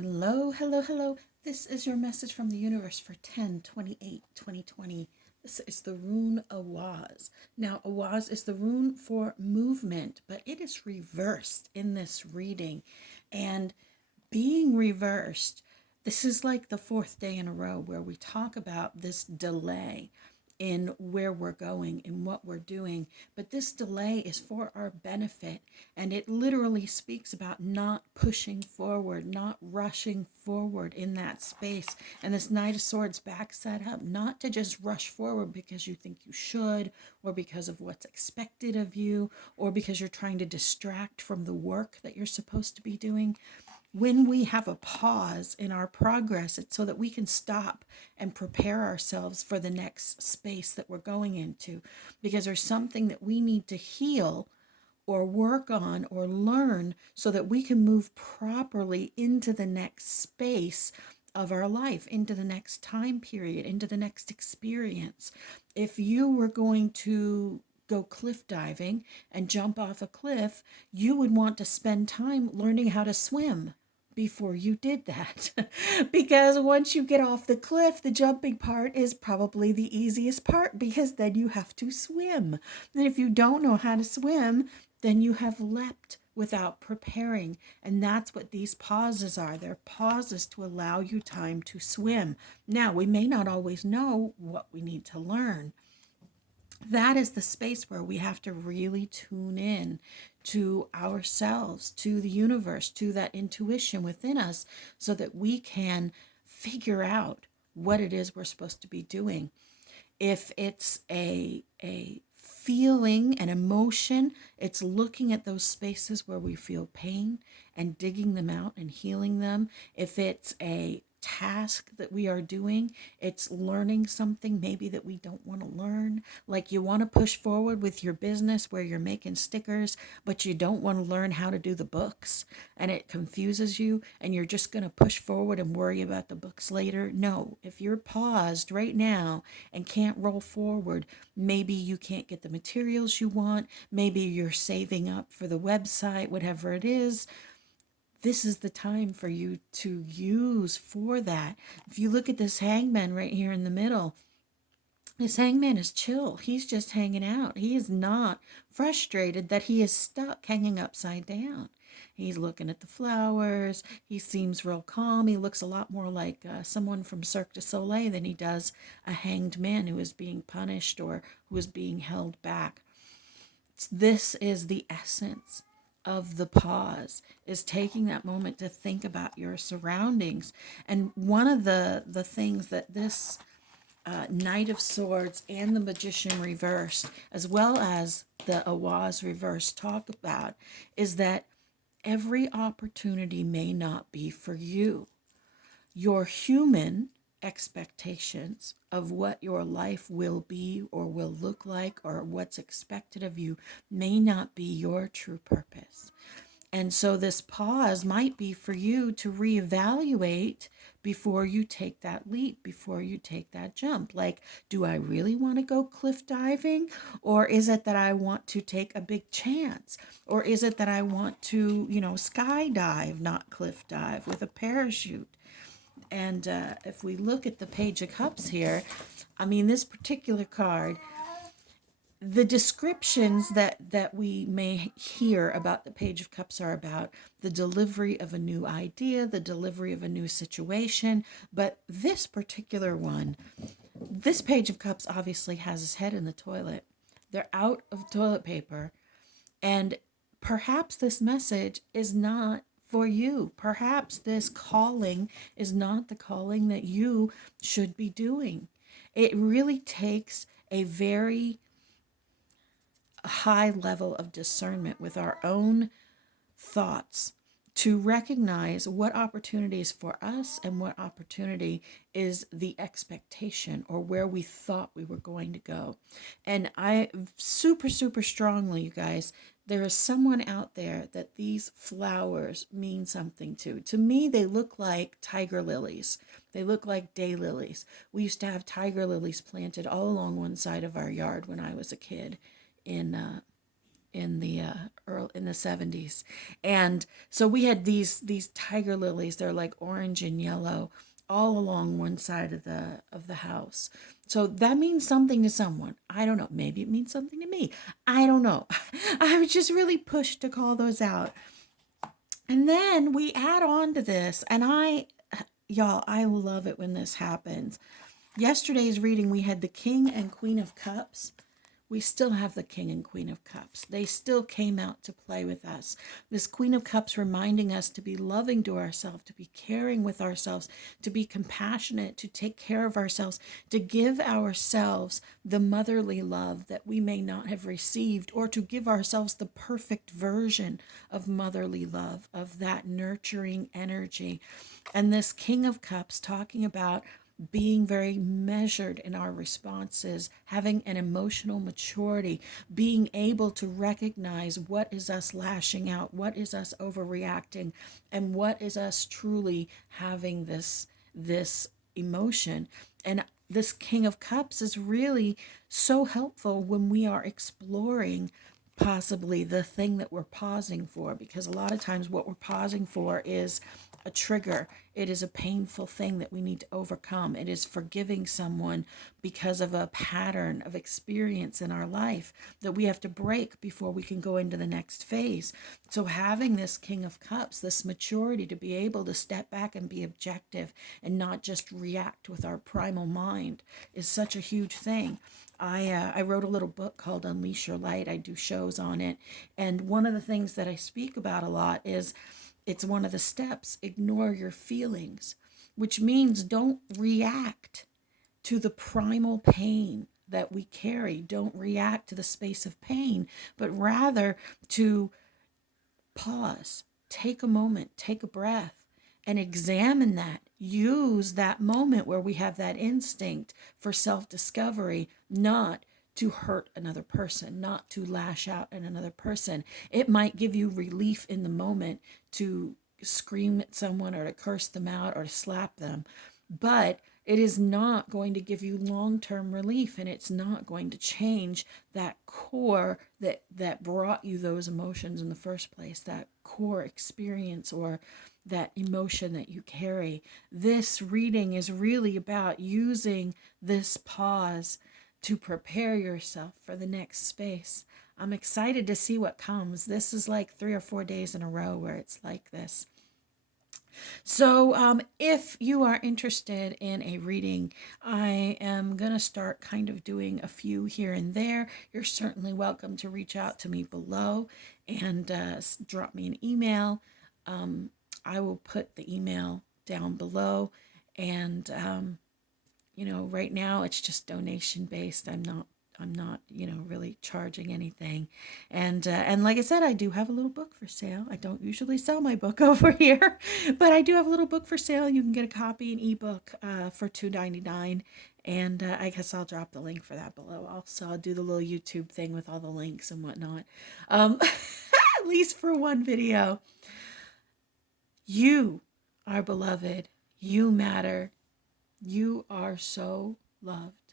Hello, hello, hello. This is your message from the universe for 10/28/2020. This is the rune Awaz. Now, Awaz is the rune for movement, but it is reversed in this reading. And being reversed, this is like the fourth day in a row where we talk about this delay in where we're going and what we're doing. But this delay is for our benefit. And it literally speaks about not pushing forward, not rushing forward in that space. And this Knight of Swords backs that up, not to just rush forward because you think you should, or because of what's expected of you, or because you're trying to distract from the work that you're supposed to be doing. When we have a pause in our progress, it's so that we can stop and prepare ourselves for the next space that we're going into, because there's something that we need to heal or work on or learn so that we can move properly into the next space of our life, into the next time period, into the next experience. If you were going to go cliff diving and jump off a cliff, you would want to spend time learning how to swim before you did that. Because once you get off the cliff, the jumping part is probably the easiest part, because then you have to swim. And if you don't know how to swim, then you have leapt without preparing. And that's what these pauses are. They're pauses to allow you time to swim. Now, we may not always know what we need to learn. That is the space where we have to really tune in to ourselves, to the universe, to that intuition within us, so that we can figure out what it is we're supposed to be doing. If it's a feeling, an emotion, it's looking at those spaces where we feel pain and digging them out and healing them. If it's a task that we are doing, it's learning something maybe that we don't want to learn. Like, you want to push forward with your business where you're making stickers, but you don't want to learn how to do the books, and it confuses you, and you're just going to push forward and worry about the books later. No, if you're paused right now and can't roll forward, maybe you can't get the materials you want, maybe you're saving up for the website, whatever it is. This is the time for you to use for that. If you look at this hangman right here in the middle, this hangman is chill. He's just hanging out. He is not frustrated that he is stuck hanging upside down. He's looking at the flowers. He seems real calm. He looks a lot more like someone from Cirque du Soleil than he does a hanged man who is being punished or who is being held back. This is the essence of the pause, is taking that moment to think about your surroundings. And one of the things that this Knight of Swords and the Magician reversed, as well as the Awaz reverse, talk about is that every opportunity may not be for you. Your human expectations of what your life will be or will look like or what's expected of you may not be your true purpose. And so this pause might be for you to reevaluate before you take that leap, before you take that jump. Like, do I really want to go cliff diving? Or is it that I want to take a big chance? Or is it that I want to, skydive, not cliff dive with a parachute? And if we look at the Page of Cups here, I mean, this particular card, the descriptions that we may hear about the Page of Cups are about the delivery of a new idea, the delivery of a new situation. But this particular one, this Page of Cups obviously has his head in the toilet. They're out of toilet paper. And perhaps this message is not for you. Perhaps this calling is not the calling that you should be doing. It really takes a very high level of discernment with our own thoughts to recognize what opportunity is for us and what opportunity is the expectation or where we thought we were going to go. And I super, super strongly, you guys, there is someone out there that these flowers mean something to. To me, they look like tiger lilies. They look like daylilies. We used to have tiger lilies planted all along one side of our yard when I was a kid in in the in the 70s. And so we had these tiger lilies. They're like orange and yellow all along one side of the house. So that means something to someone. I don't know. Maybe it means something to me. I don't know. I was just really pushed to call those out. And then we add on to this, and y'all, I love it when this happens. Yesterday's reading, we had the King and Queen of Cups. We still have the King and Queen of Cups. They still came out to play with us. This Queen of Cups reminding us to be loving to ourselves, to be caring with ourselves, to be compassionate, to take care of ourselves, to give ourselves the motherly love that we may not have received, or to give ourselves the perfect version of motherly love, of that nurturing energy. And this King of Cups talking about being very measured in our responses, having an emotional maturity, being able to recognize what is us lashing out, what is us overreacting, and what is us truly having this emotion. And this King of Cups is really so helpful when we are exploring possibly the thing that we're pausing for, because a lot of times what we're pausing for is a trigger. It is a painful thing that we need to overcome. It is forgiving someone because of a pattern of experience in our life that we have to break before we can go into the next phase. So having this King of Cups, this maturity to be able to step back and be objective and not just react with our primal mind is such a huge thing. I wrote a little book called Unleash Your Light. I do shows on it. And one of the things that I speak about a lot is it's one of the steps: ignore your feelings, which means don't react to the primal pain that we carry. Don't react to the space of pain, but rather to pause, take a moment, take a breath, and examine that. Use that moment where we have that instinct for self discovery, not to hurt another person, not to lash out at another person. It might give you relief in the moment to scream at someone or to curse them out or to slap them, but it is not going to give you long-term relief, and it's not going to change that core that brought you those emotions in the first place, that core experience or that emotion that you carry. This reading is really about using this pause to prepare yourself for the next space. I'm excited to see what comes. This is like 3 or 4 days in a row where it's like this. So, if you are interested in a reading, I am going to start kind of doing a few here and there. You're certainly welcome to reach out to me below and drop me an email. I will put the email down below. And, right now it's just donation based. I'm not, really charging anything. And like I said, I do have a little book for sale. I don't usually sell my book over here, but I do have a little book for sale. You can get a copy, an ebook, for $2.99. And I guess I'll drop the link for that below. Also, I'll do the little YouTube thing with all the links and whatnot. At least for one video. You are beloved. You matter. You are so loved.